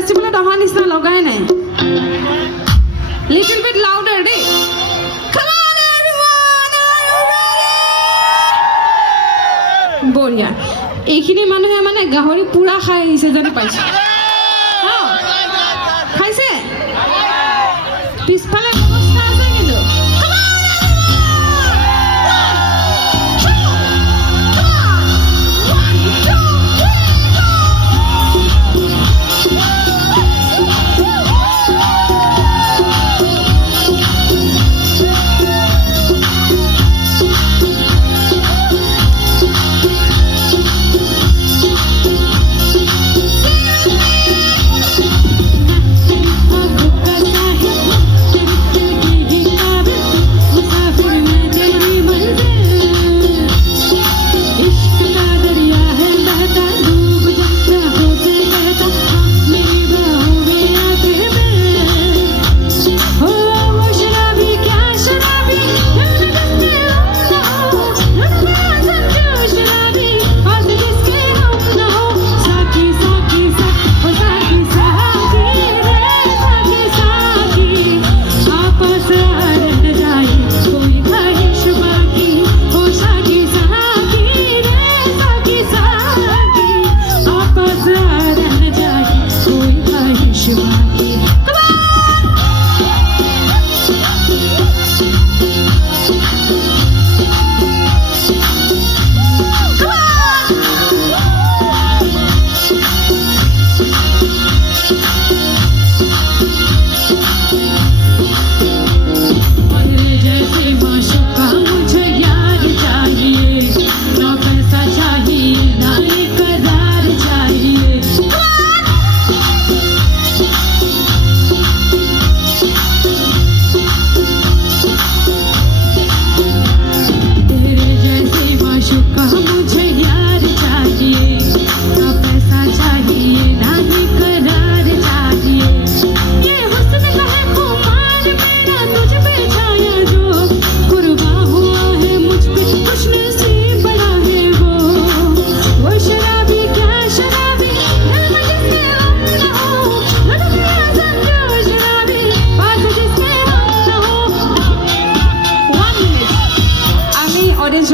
ফেষ্টিভেলত অহা নিচিনা লগাই নাই লিটল বিট লাউডাৰ দেই Come on, everyone, are you ready? বঢ়িয়া এইখিনি মানুহে মানে গাহৰি পুৰা খাই আহিছে যেন পাইছে খাইছে পিছফালে ব্যৱস্থা আছে কিন্তু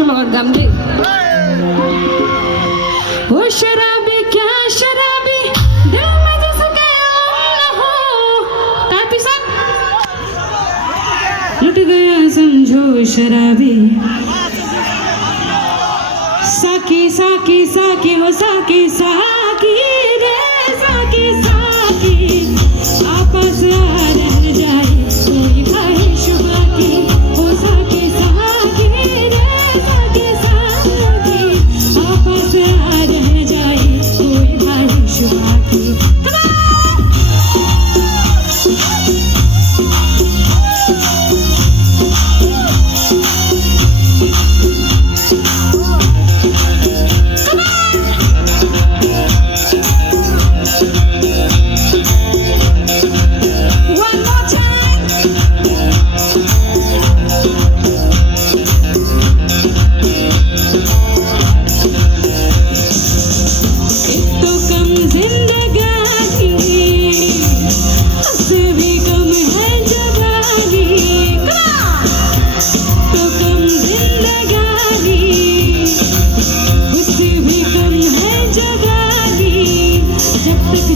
লগত গাম দেই ओ शराबी क्या शराबी दिल में जिसके ना हो তাৰপিছত लुट गया समझो शराबी साकी साकी साकी हो साकी साकी रे साकी साकी आपस आ रह जाए कोई ख्वाहिश बाकी हो साकी साकी रे साकी साकी आपस आ रह जाए कोई ख्वाहिश बाकी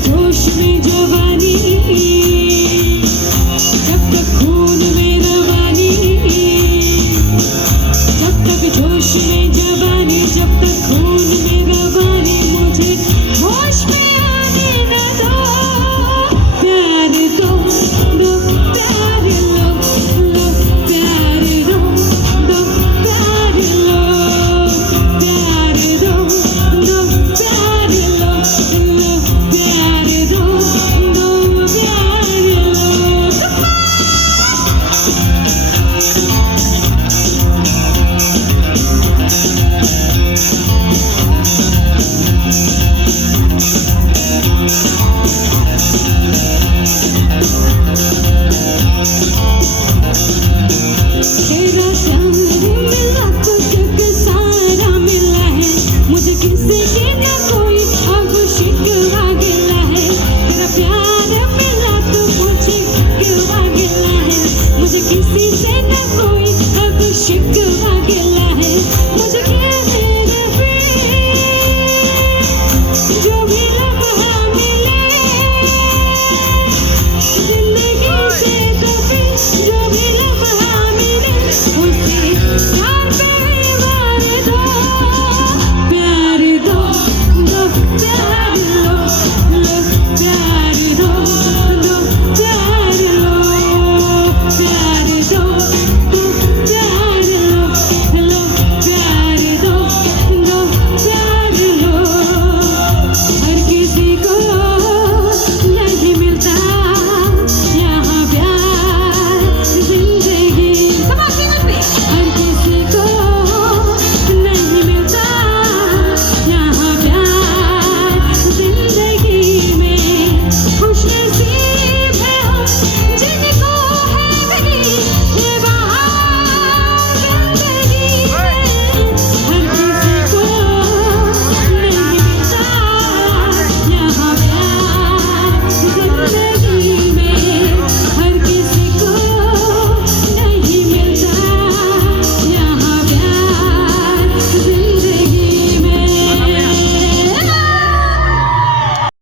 जोश में जवानी